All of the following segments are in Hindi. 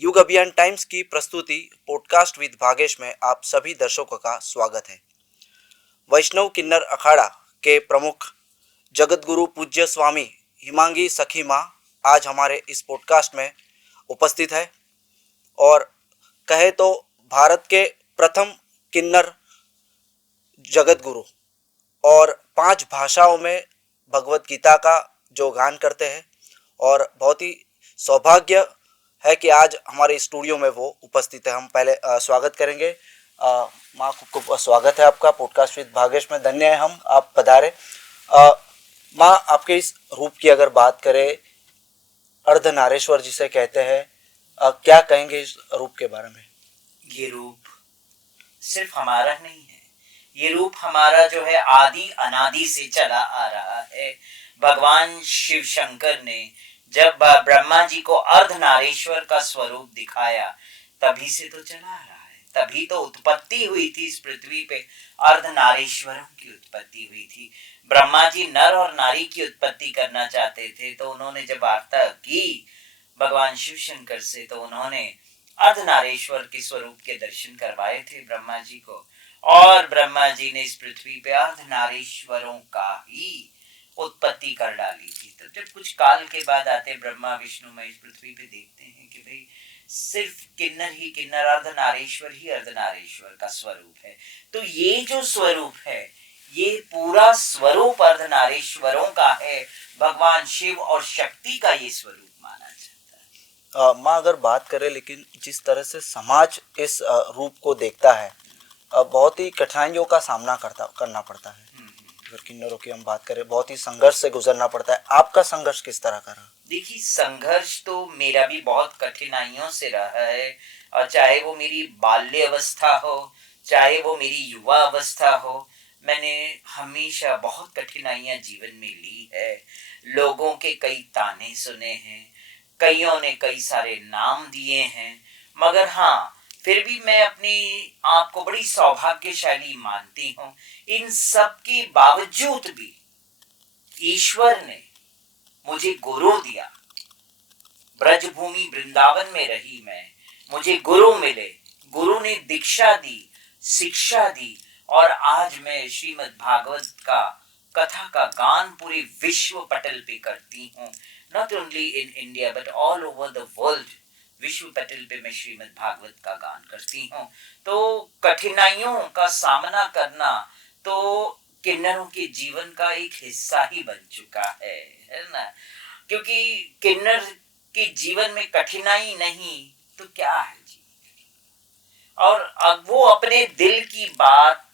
युग अभियान टाइम्स की प्रस्तुति पॉडकास्ट विद भागेश में आप सभी दर्शकों का स्वागत है। वैष्णव किन्नर अखाड़ा के प्रमुख जगत गुरु पूज्य स्वामी हिमांगी सखी माँ आज हमारे इस पॉडकास्ट में उपस्थित है और कहे तो भारत के प्रथम किन्नर जगत गुरु और 5 भाषाओं में भगवत गीता का जो गान करते हैं और बहुत ही सौभाग्य है कि आज हमारे स्टूडियो में वो उपस्थित है। हम पहले स्वागत करेंगे। माँ खूब स्वागत है आपका पॉडकास्ट विद भागेश में। धन्य है हम आप पधारे। माँ आपके इस रूप की अगर बात करें, अर्धनारेश्वर जिसे कहते हैं, क्या कहेंगे इस रूप के बारे में? ये रूप सिर्फ हमारा नहीं है, ये रूप हमारा जो है आदि अनादि से चला आ रहा है। भगवान शिव शंकर ने जब ब्रह्मा जी को अर्धनारेश्वर का स्वरूप दिखाया तभी से तो चला आ रहा है, तभी तो उत्पत्ति हुई थी इस पृथ्वी पे। अर्धनारेश्वरों की उत्पत्ति हुई थी। ब्रह्मा जी नर और नारी की उत्पत्ति करना चाहते थे, तो उन्होंने जब वार्ता की भगवान शिव शंकर से तो उन्होंने अर्धनारेश्वर के स्वरूप के दर्शन करवाए थे ब्रह्मा जी को, और ब्रह्मा जी ने इस पृथ्वी पे अर्धनारेश्वरों का ही उत्पत्ति कर डाली थी। तो जब कुछ काल के बाद आते ब्रह्मा विष्णु में इस पृथ्वी पे देखते हैं कि भाई सिर्फ किन्नर ही किन्नर, अर्धनारेश्वर ही अर्धनारेश्वर का स्वरूप है। तो ये जो स्वरूप है, ये पूरा स्वरूप अर्धनारेश्वरों का है। भगवान शिव और शक्ति का ये स्वरूप माना जाता है। माँ अगर बात करें, लेकिन जिस तरह से समाज इस रूप को देखता है, बहुत ही कठिनाइयों का सामना करना पड़ता है। अगर किन्नरों की हम बात करें, बहुत ही संघर्ष से गुजरना पड़ता है। आपका संघर्ष किस तरह का रहा? देखिए, संघर्ष तो मेरा भी बहुत कठिनाइयों से रहा है, और चाहे वो मेरी बाल्य अवस्था हो, चाहे वो मेरी युवा अवस्था हो, मैंने हमेशा बहुत कठिनाइयां जीवन में ली है। लोगों के कई ताने सुने हैं, कईयों ने कई सारे नाम दिए हैं, मगर हाँ, फिर भी मैं अपनी आप को बड़ी सौभाग्यशाली मानती हूँ। इन सब के बावजूद भी ईश्वर ने मुझे गुरु दिया। ब्रजभूमि वृंदावन में रही मैं, मुझे गुरु मिले, गुरु ने दीक्षा दी, शिक्षा दी, और आज मैं श्रीमद् भागवत का कथा का गान पूरे विश्व पटल पे करती हूँ। Not only in India but all over the world, विश्व पटल पे मैं श्रीमद् भागवत का गान करती हूँ। तो कठिनाइयों का सामना करना तो किन्नरों के जीवन का एक हिस्सा ही बन चुका है ना। क्योंकि किन्नर के जीवन में कठिनाई नहीं तो क्या है जीवन, और अब वो अपने दिल की बात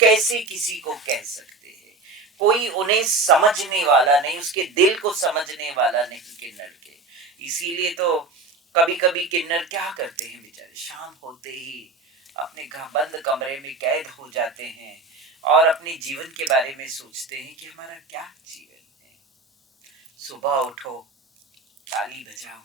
कैसे किसी को कह सकते हैं? कोई उन्हें समझने वाला नहीं, उसके दिल को समझने वाला नहीं किन्नर के। इसीलिए तो कभी कभी किन्नर क्या करते हैं बेचारे, शाम होते ही अपने बंद कमरे में कैद हो जाते हैं और अपने जीवन के बारे में सोचते हैं कि हमारा क्या जीवन है। सुबह उठो, ताली बजाओ,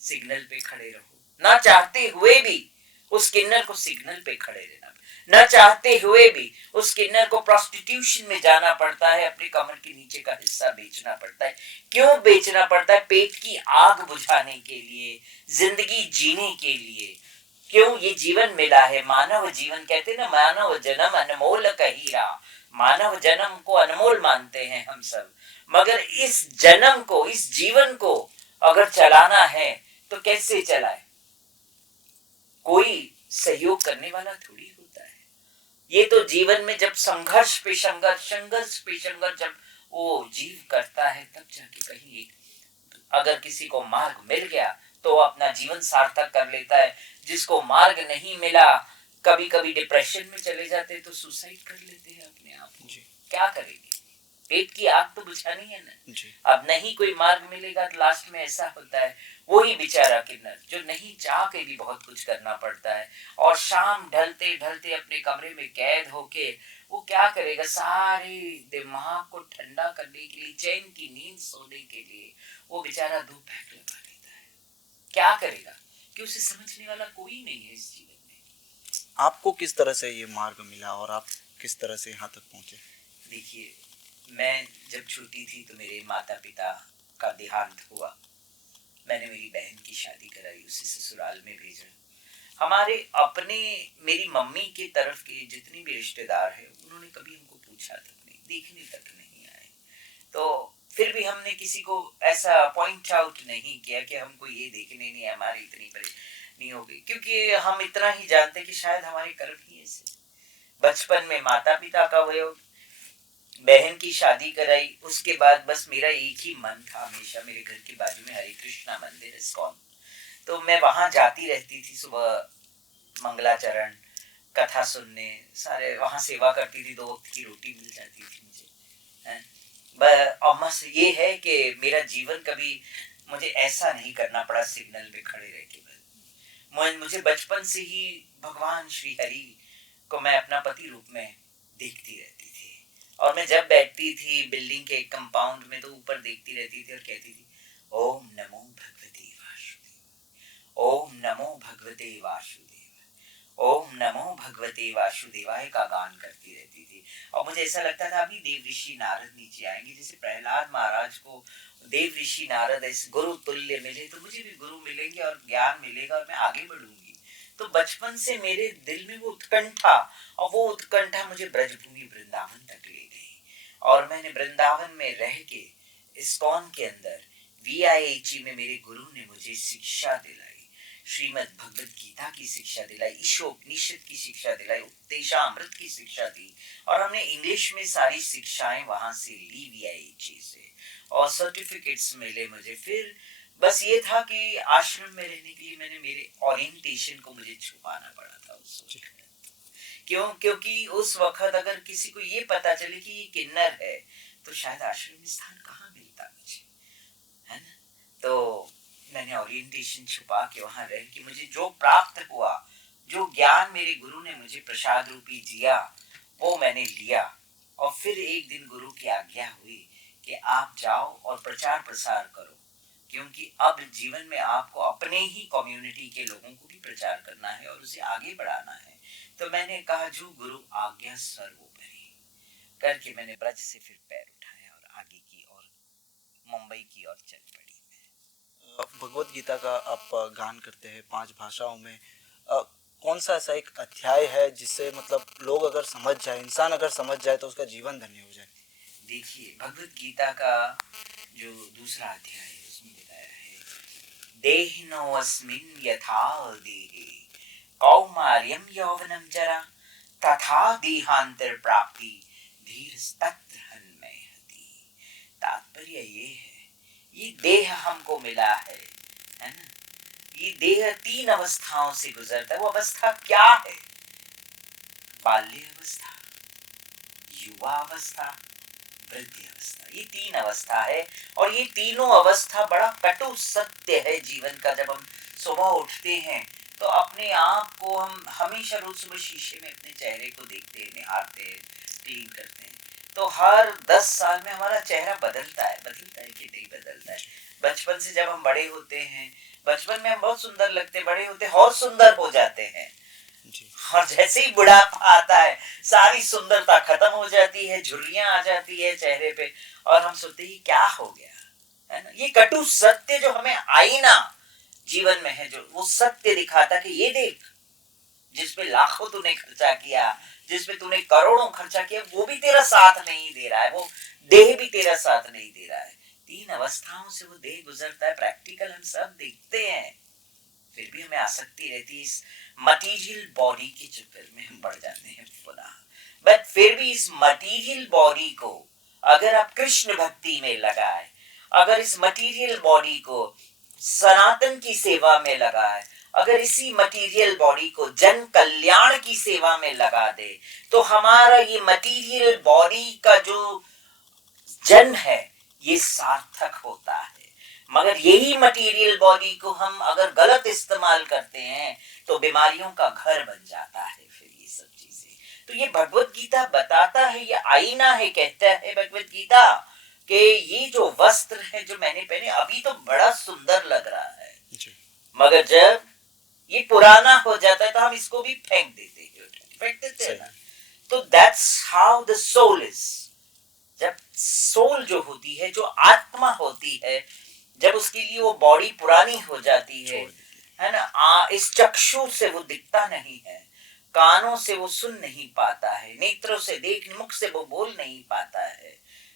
सिग्नल पे खड़े रहो, ना चाहते हुए भी उस किन्नर को सिग्नल पे खड़े रहना, न चाहते हुए भी उस किन्नर को प्रोस्टिट्यूशन में जाना पड़ता है, अपने कमर के नीचे का हिस्सा बेचना पड़ता है। क्यों बेचना पड़ता है? पेट की आग बुझाने के लिए, जिंदगी जीने के लिए। क्यों? ये जीवन मिला है, मानव जीवन कहते ना, मानव जन्म अनमोल कहीरा। मानव जन्म को अनमोल मानते हैं हम सब, मगर इस जन्म को, इस जीवन को अगर चलाना है तो कैसे चलाए? कोई सहयोग करने वाला थोड़ी होता है। ये तो जीवन में जब संघर्ष पे संघर्ष, संघर्ष पे संघर्ष जब वो जीव करता है, तब जाके कहीं अगर किसी को मार्ग मिल गया तो अपना जीवन सार्थक कर लेता है। जिसको मार्ग नहीं मिला, कभी कभी डिप्रेशन में चले जाते हैं, तो सुसाइड कर लेते हैं अपने आप को। क्या करेंगे? पेट की आग तो बुझानी है ना। अब नहीं कोई मार्ग मिलेगा तो लास्ट में ऐसा होता है, वही बेचारा किन्नर जो नहीं चाह के भी बहुत कुछ करना पड़ता है, और शाम ढलते ढलते अपने कमरे में कैद होके वो क्या करेगा? सारे दिमाग को ठंडा करने के लिए, चैन की नींद सोने के लिए वो बेचारा 2 पैक लगा लेता है। क्या करेगा? कि उसे समझने वाला कोई नहीं है इस जीवन में। आपको किस तरह से ये मार्ग मिला और आप किस तरह से यहाँ तक पहुँचे? देखिए, मैं जब छोटी थी तो मेरे माता पिता का देहांत हुआ। मैंने मेरी बहन की शादी कराई, उसे ससुराल में भेजा। हमारे अपने, मेरी मम्मी की तरफ के जितने भी रिश्तेदार हैं उन्होंने कभी हमको पूछा तक नहीं, देखने तक नहीं आए। तो फिर भी हमने किसी को ऐसा पॉइंट आउट नहीं किया कि हमको ये देखने नहीं, हमारी इतनी परेशानी हो गई, क्योंकि हम इतना ही जानते कि शायद हमारे कर्म ही ऐसे। बचपन में माता पिता का वयोग, बहन की शादी कराई, उसके बाद बस मेरा एक ही मन था, हमेशा मेरे घर के बाजू में हरे कृष्णा मंदिर इस्कॉन, तो मैं वहां जाती रहती थी। सुबह मंगलाचरण, कथा सुनने, सारे वहां सेवा करती थी, 2 वक्त की रोटी मिल जाती थी मुझे। और बस ये है कि मेरा जीवन कभी मुझे ऐसा नहीं करना पड़ा सिग्नल में खड़े रह के। मुझे बचपन से ही भगवान श्री हरि को मैं अपना पति रूप में देखती रहती थी। और मैं जब बैठती थी बिल्डिंग के कंपाउंड में, तो ऊपर देखती रहती थी और कहती थी, ओम नमो भगवते वासुदेव, ओम नमो भगवते वासुदेव, ओम नमो भगवते वासुदेवाय का गान करती रहती थी। और मुझे ऐसा लगता था अभी देव ऋषि नारद नीचे आएंगे, जैसे प्रहलाद महाराज को देव ऋषि नारद ऐसे गुरु तुल्य मिले, तो मुझे भी गुरु मिलेंगे और ज्ञान मिलेगा और मैं आगे बढ़ूंगी। तो बचपन से मेरे दिल में वो उत्कंठा, और वो उत्कंठा मुझे ब्रजभूमि वृंदावन तक ले गई। और मैंने वृंदावन में रह के इस्कॉन के अंदर VIHE में मेरे गुरु ने मुझे शिक्षा दिलाई, श्रीमद् भगवद गीता की शिक्षा दिलाई, ईशोपनिषद की शिक्षा दिलाई, उपदेशामृत की शिक्षा दी, और हमने इंग्लिश में सारी शिक्षाएं वहां से ली VIHE से, और सर्टिफिकेट्स मिले मुझे। फिर बस ये था कि आश्रम में रहने के लिए मैंने मेरे ओरिएंटेशन को मुझे छुपाना पड़ा था उस वक्त। क्योंकि उस वक्त अगर किसी को ये पता चले कि ये किन्नर है, तो शायद आश्रम में स्थान कहाँ मिलता मुझे, है ना। तो मैंने ओरिएंटेशन छुपा के वहां रह के मुझे जो प्राप्त हुआ, जो ज्ञान मेरे गुरु ने मुझे प्रसाद रूपी दिया, वो मैंने लिया। और फिर एक दिन गुरु की आज्ञा हुई कि आप जाओ और प्रचार प्रसार करो, क्योंकि अब जीवन में आपको अपने ही कम्युनिटी के लोगों को भी प्रचार करना है और उसे आगे बढ़ाना है। तो मैंने कहा, जो गुरु आज्ञा सर्वोपरि, करके मैंने ब्रज से फिर पैर उठाया और आगे की ओर, मुंबई की ओर चल पड़ी। भगवत गीता का आप गान करते हैं 5 भाषाओं में, कौन सा ऐसा एक अध्याय है जिससे मतलब लोग अगर समझ जाए, इंसान अगर समझ जाए तो उसका जीवन धन्य हो जाए? देखिए, भगवत गीता का जो दूसरा अध्याय है उसमें बताया है, देहिनो अस्मिन् यथा देहे कौमार्यं यौवनं जरा तथा देहांतर प्राप्ति धीरस्तत्र हन्मयति। तात्पर्य ये है, ये देह हमको मिला है ना। ये देह 3 अवस्थाओं से गुजरता है। वो अवस्था क्या है? बाल्य अवस्था, युवा अवस्था, वृद्धि अवस्था, ये 3 अवस्था है। और ये तीनों अवस्था बड़ा कटु सत्य है जीवन का। जब हम सुबह उठते हैं तो अपने आप को हम हमेशा रोज सुबह शीशे में अपने चेहरे को देखते हैं, निहारते हैं, क्लीन करते हैं, तो हर 10 साल में हमारा चेहरा बदलता है कि नहीं बदलता है। बचपन से जब हम बड़े होते हैं, बचपन में हम बहुत सुंदर लगते हैं, बड़े होते हैं और सुंदर हो जाते हैं। और जैसे ही बुढ़ापा आता है, सारी सुंदरता खत्म हो जाती है, झुर्रियां आ जाती है चेहरे पे, और हम सोचते हैं क्या हो गया, है ना। ये कटु सत्य जो हमें आईना जीवन में है, जो वो सत्य दिखाता कि ये देख, जिसपे लाखों तूने खर्चा किया, जिसपे तूने करोड़ों खर्चा किया, वो भी तेरा साथ नहीं दे रहा है, वो देह भी तेरा साथ नहीं दे रहा है। 3 अवस्थाओं से वो देह गुजरता है। प्रैक्टिकल हम सब देखते हैं, फिर भी हमें आसक्ति रहती है इस मटीरियल बॉडी के चक्कर में हम पड़ जाते हैं पुनः। बट फिर भी इस मटीरियल बॉडी को अगर आप कृष्ण भक्ति में लगाए, अगर इस मटीरियल बॉडी को सनातन की सेवा में लगाए, अगर इसी मटीरियल बॉडी को जन कल्याण की सेवा में लगा दे, तो हमारा ये मटीरियल बॉडी का जो जन्म है ये सार्थक होता है। मगर यही मटेरियल बॉडी को हम अगर गलत इस्तेमाल करते हैं तो बीमारियों का घर बन जाता है फिर ये सब चीजें। तो ये भगवत गीता बताता है, ये आईना है, कहता है भगवत गीता कि ये जो वस्त्र है जो मैंने पहने, अभी तो बड़ा सुंदर लग रहा है, मगर जब ये पुराना हो जाता है तो हम इसको भी फेंक देते हैं ना। तो that's how the soul is. जब सोल जो होती है, जो आत्मा होती है, जब उसके लिए वो बॉडी पुरानी हो जाती है ना, इस चक्षु से वो दिखता नहीं है, कानों से वो सुन नहीं पाता है, नेत्रों से देख, मुख से वो बोल नहीं पाता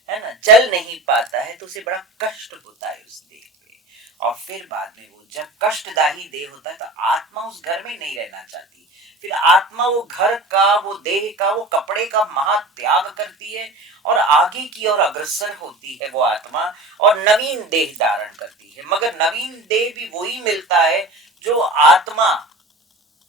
है ना, चल नहीं पाता है, तो उसे बड़ा कष्ट होता है उस देह पे। और फिर बाद में वो जब कष्टदायी देह होता है तो आत्मा उस घर में नहीं रहना चाहती, फिर आत्मा वो घर का, वो देह का, वो कपड़े का महात्याग करती है और आगे की ओर अग्रसर होती है वो आत्मा, और नवीन देह धारण करती है। मगर नवीन देह भी वही मिलता है जो आत्मा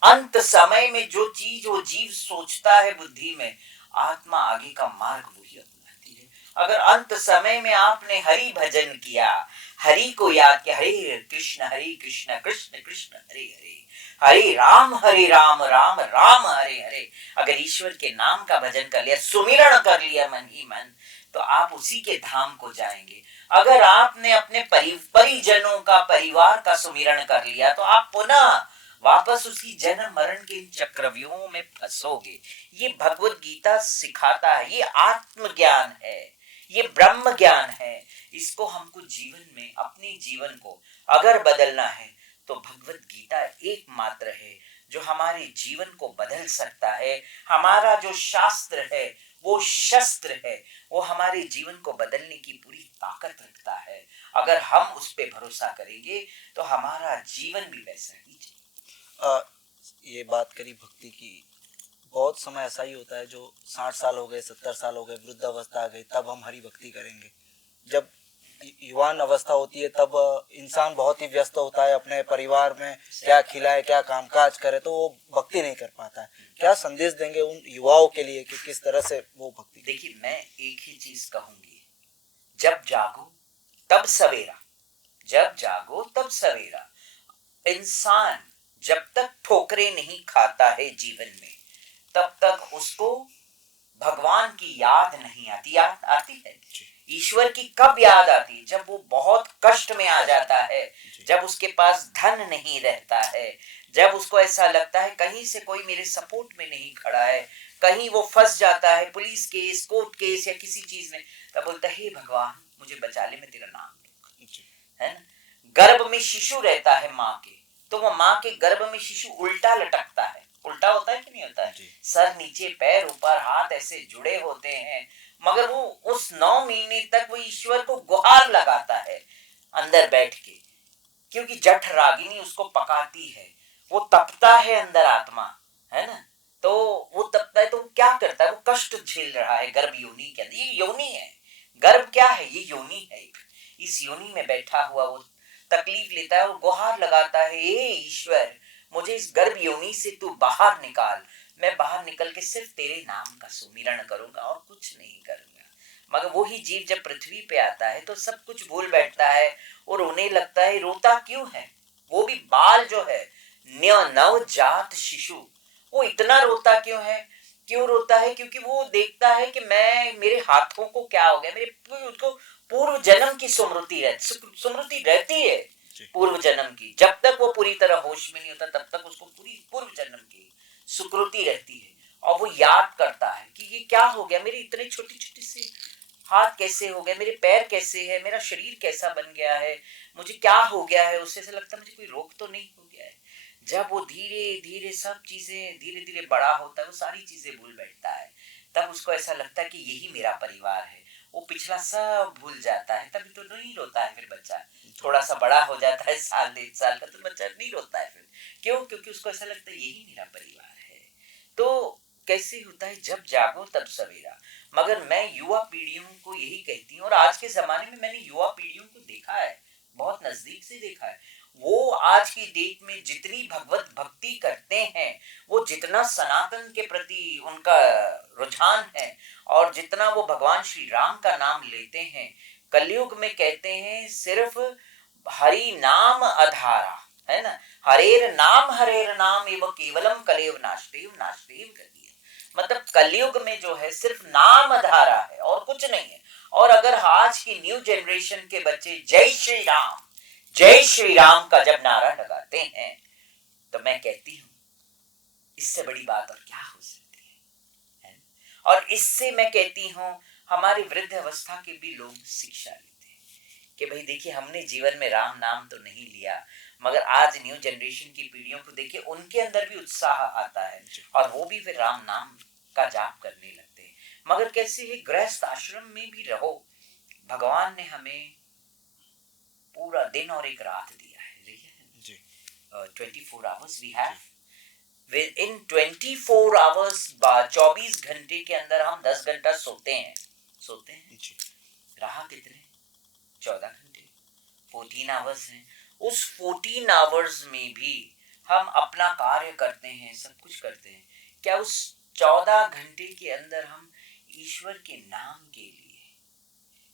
अंत समय में, जो चीज वो जीव सोचता है बुद्धि में, आत्मा आगे का मार्ग वही अपनाती है। अगर अंत समय में आपने हरि भजन किया, हरि को याद किया, हरे कृष्ण कृष्ण कृष्ण हरे हरे, हरे राम राम राम हरे हरे, अगर ईश्वर के नाम का भजन कर लिया, सुमिरण कर लिया मन ही मन, तो आप उसी के धाम को जाएंगे। अगर आपने अपने परिजनों का, परिवार का सुमिरण कर लिया, तो आप पुनः वापस उसी जन्म मरण के चक्रव्यूहों में फंसोगे। ये भगवत गीता सिखाता है, ये आत्मज्ञान है, ये ब्रह्म ज्ञान है। इसको हमको जीवन में, अपने जीवन को अगर बदलना है, तो भगवत गीता एकमात्र है जो हमारे जीवन को बदल सकता है। हमारा जो शास्त्र है, वो शस्त्र है, वो हमारे जीवन को बदलने की पूरी ताकत रखता है। अगर हम उस पर भरोसा करेंगे तो हमारा जीवन भी वैसा ही चलेगा। ये बात करी भक्ति की, बहुत समय ऐसा ही होता है जो 60 साल हो गए, 70 साल हो गए, वृद्धावस्था आ गई, तब हम हरि भक्ति करेंगे। जब युवान अवस्था होती है तब इंसान बहुत ही व्यस्त होता है, अपने परिवार में क्या खिलाए, क्या कामकाज करे, तो वो भक्ति नहीं कर पाता है। क्या संदेश देंगे उन युवाओं के लिए कि किस तरह से वो भक्ति? देखिए, मैं एक ही चीज कहूंगी, जब जागो तब सवेरा, जब जागो तब सवेरा। इंसान जब तक ठोकरें नहीं खाता है जीवन में, तब तक उसको भगवान की याद नहीं आती। याद आती है ईश्वर की कब याद आती है? जब वो बहुत कष्ट में आ जाता है, जब उसके पास धन नहीं रहता है, जब उसको ऐसा लगता है कहीं से कोई मेरे सपोर्ट में नहीं खड़ा है, कहीं वो फंस जाता है पुलिस केस, कोर्ट केस या किसी चीज में, तब बोलता है हे भगवान मुझे बचा ले, मैं तेरा नाम लूंगा। है ना, गर्भ में शिशु रहता है माँ के, तो वो माँ के गर्भ में शिशु उल्टा लटकता है। उल्टा होता है कि नहीं होता है? सर नीचे, पैर ऊपर, हाथ ऐसे जुड़े होते हैं, मगर वो उस 9 महीने तक वो ईश्वर को गुहार लगाता है अंदर बैठ के, क्योंकि जठ रागिनी उसको पकाती है, वो तपता है अंदर आत्मा, है ना। तो वो तपता है तो वो क्या करता है, वो कष्ट झेल रहा है गर्भ योनि के अंदर। ये योनि है, गर्भ क्या है? ये योनि है। इस योनि में बैठा हुआ वो तकलीफ लेता है, वो गुहार लगाता है, हे ईश्वर मुझे इस गर्भ योनि से तू बाहर निकाल, मैं बाहर निकल के सिर्फ तेरे नाम का सुमिरण करूंगा और कुछ नहीं करूंगा। मगर वो ही जीव जब पृथ्वी पे आता है तो सब कुछ भूल बैठता है और रोने लगता है। रोता क्यों है? वो भी बाल जो है, नवजात शिशु, वो इतना रोता क्यों है? क्यों रोता है? क्योंकि वो देखता है कि मेरे हाथों को क्या हो गया, मेरे उसको पूर्व जन्म की स्मृति रहती है, पूर्व जन्म की। जब तक वो पूरी तरह होश में नहीं होता तब तक उसको पूरी पूर्व जन्म की सुकृति रहती है, और वो याद करता है कि ये क्या हो गया, मेरी इतने छोटी छोटी सी हाथ कैसे हो गए, मेरे पैर कैसे है, मेरा शरीर कैसा बन गया है, मुझे क्या हो गया है। उससे लगता है मुझे कोई रोग तो नहीं हो गया है। जब वो धीरे धीरे सब चीजें धीरे धीरे बड़ा होता है, वो सारी चीजें भूल बैठता है, तब उसको ऐसा लगता है कि यही मेरा परिवार है। वो पिछला सब भूल जाता है, तभी तो नहीं रोता है फिर बच्चा। थोड़ा सा बड़ा हो जाता है, साल 1.5 साल का, तो बच्चा नहीं रोता है फिर। क्यों? क्योंकि उसको ऐसा लगता है यही मेरा परिवार है। तो कैसे होता है? जब जागो तब सवेरा। मगर मैं युवा पीढ़ियों को यही कहती हूँ, और आज के जमाने में मैंने युवा पीढ़ियों को देखा है, बहुत नजदीक से देखा है। वो आज की डेट में जितनी भगवत भक्ति करते हैं, वो जितना सनातन के प्रति उनका रुझान है, और जितना वो भगवान श्री राम का नाम लेते हैं, कलयुग में कहते हैं सिर्फ हरि नाम आधारा, है ना, हरेर नाम एवं केवलम कलेव नास्तेव नास्तेव कर दिया। मतलब कलयुग में जो है सिर्फ नाम आधारा है और कुछ नहीं है। और अगर आज की न्यू जनरेशन के बच्चे जय श्री राम का जब नारा लगाते हैं, तो मैं कहती हूं इससे बड़ी बात और क्या हो सकती है? और इससे मैं कहती हूं हमारी वृद्ध अवस्था के भी लोग शिक्षा लेते हैं। कि भाई देखिए हमने जीवन में राम नाम तो नहीं लिया, मगर आज न्यू जनरेशन की पीढ़ियों को देखिए उनके अंदर भी उत्साह आता है और वो भी फिर राम नाम का जाप करने लगते हैं। मगर कैसे है, गृहस्थ आश्रम में भी रहो, भगवान ने हमें पूरा दिन और एक रात दिया है जी। 24 hours we have, with in 24 hours, 24 घंटे के अंदर हम 10 घंटा सोते हैं जी। रहा कितने, 14 घंटे, 14 आवर्स हैं। उस 14 आवर्स में भी हम अपना कार्य करते हैं, सब कुछ करते हैं। क्या उस 14 घंटे के अंदर हम ईश्वर के नाम के लिए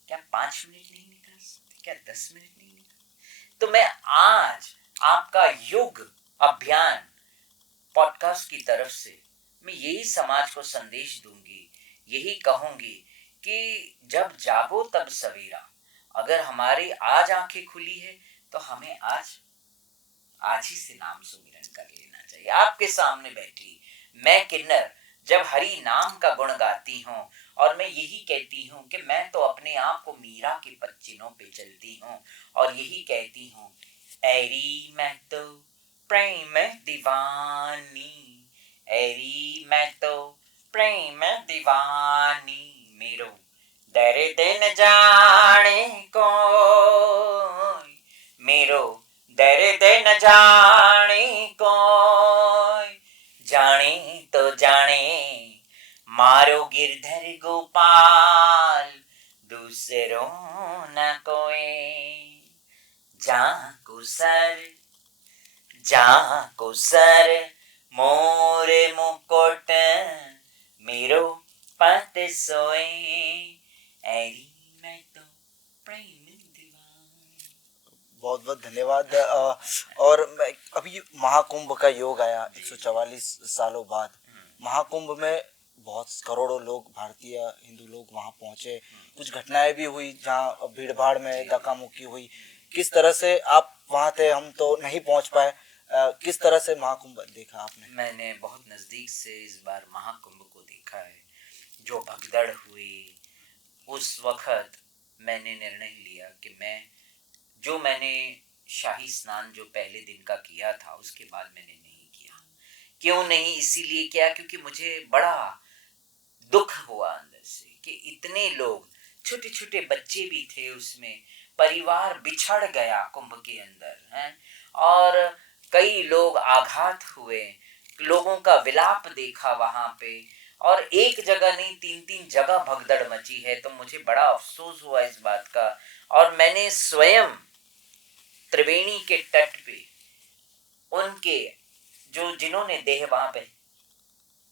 क्या 5 मिनट नहीं निकाल सकते, क्या 10 मिनट नहीं निकाल? तो मैं आज आपका योग अभियान पॉडकास्ट की तरफ से मैं यही समाज को संदेश दूंगी, यही कहूंगी कि जब जागो तब सवेरा। अगर हमारी आज आंखें खुली है तो हमें आज ही से नाम सुमिरन कर लेना चाहिए। आपके सामने बैठी मैं किन्नर जब हरि नाम का गुण गाती हूँ और मैं यही कहती हूँ कि मैं तो अपने आप को मीरा के पच्चीनों पे चलती हूँ और यही कहती हूँ, ऐरी मैं तो प्रेम दीवानी, ऐरी मैं तो प्रेम दीवानी, मेरो दर्द न जाने कोई, मेरो दर्द न जाने कोई, जाने तो जाने मारो गिरधर गोपाल, दूसरों न कोई, जा को सर मोर मुकुट, मेरो पत सोए, ऐरी मैं तो प्रेम दीवानी। बहुत बहुत धन्यवाद। और अभी महाकुंभ का योग आया 144 सालों बाद। महाकुंभ में बहुत करोड़ों लोग, भारतीय हिंदू लोग वहाँ पहुँचे। कुछ घटनाएं भी हुई जहाँ भीड़ भाड़ में धक्का मुक्की हुई। किस तरह से आप वहाँ थे, हम तो नहीं पहुँच पाए। किस तरह से महाकुंभ देखा आपने? मैंने बहुत नज़दीक से इस बार महाकुंभ को देखा है। जो भगदड़ हुई उस वक्त मैंने निर्णय लिया कि मैंने शाही स्नान जो पहले दिन का किया था उसके बाद मैंने नहीं किया। क्यों नहीं? इसीलिए किया क्योंकि मुझे बड़ा दुख हुआ अंदर से कि इतने लोग, छोटे छोटे बच्चे भी थे उसमें, परिवार बिछड़ गया कुंभ के अंदर हैं, और कई लोग आघात हुए, लोगों का विलाप देखा वहां पे, और एक जगह नहीं 3-3 जगह भगदड़ मची है। तो मुझे बड़ा अफसोस हुआ इस बात का, और मैंने स्वयं त्रिवेणी के तट पे उनके जिन्होंने देह वहां पे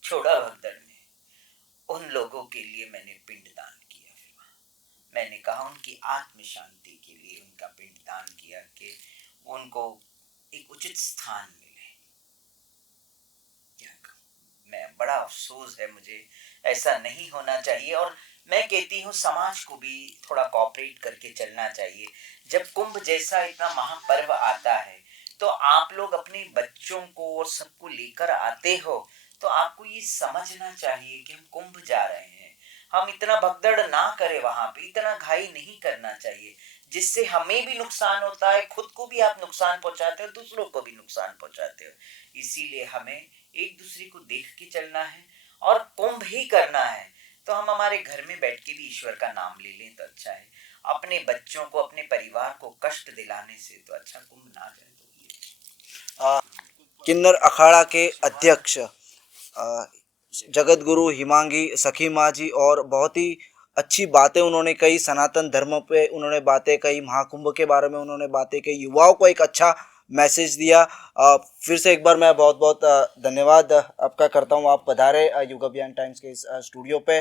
छोड़ा भगदड़ में, उन लोगों के लिए मैंने पिंडदान किया। फिर मैंने कहा उनकी आत्म शांति के लिए उनका पिंडदान किया कि उनको एक उचित स्थान मिले। क्या कहूं मैं, बड़ा अफसोस है मुझे, ऐसा नहीं होना चाहिए। और मैं कहती हूँ समाज को भी थोड़ा कोऑपरेट करके चलना चाहिए। जब कुंभ जैसा इतना महापर्व आता है तो आप लोग अपने बच्चों को और सबको लेकर आते हो, तो आपको ये समझना चाहिए कि हम कुंभ जा रहे हैं, हम इतना भगदड़ ना करें, वहां पे इतना घाई नहीं करना चाहिए, जिससे हमें भी नुकसान होता है, खुद को भी आप नुकसान पहुंचाते हो, दूसरों को भी नुकसान पहुंचाते हो। इसीलिए हमें एक दूसरे को देख के चलना है, और कुंभ ही करना है तो हम हमारे घर में बैठ के भी ईश्वर का नाम ले लें तो अच्छा है। अपने बच्चों को, अपने परिवार को कष्ट दिलाने से तो अच्छा कुंभ ना जाए। किन्नर अखाड़ा के अध्यक्ष जगत गुरु हिमांगी सखी माँ जी, और बहुत ही अच्छी बातें उन्होंने कही, सनातन धर्म पे उन्होंने बातें कही, महाकुंभ के बारे में उन्होंने बातें कही, युवाओं को एक अच्छा मैसेज दिया। फिर से एक बार मैं बहुत बहुत धन्यवाद आपका करता हूँ। आप पधारे युग अभियान टाइम्स के इस स्टूडियो पे।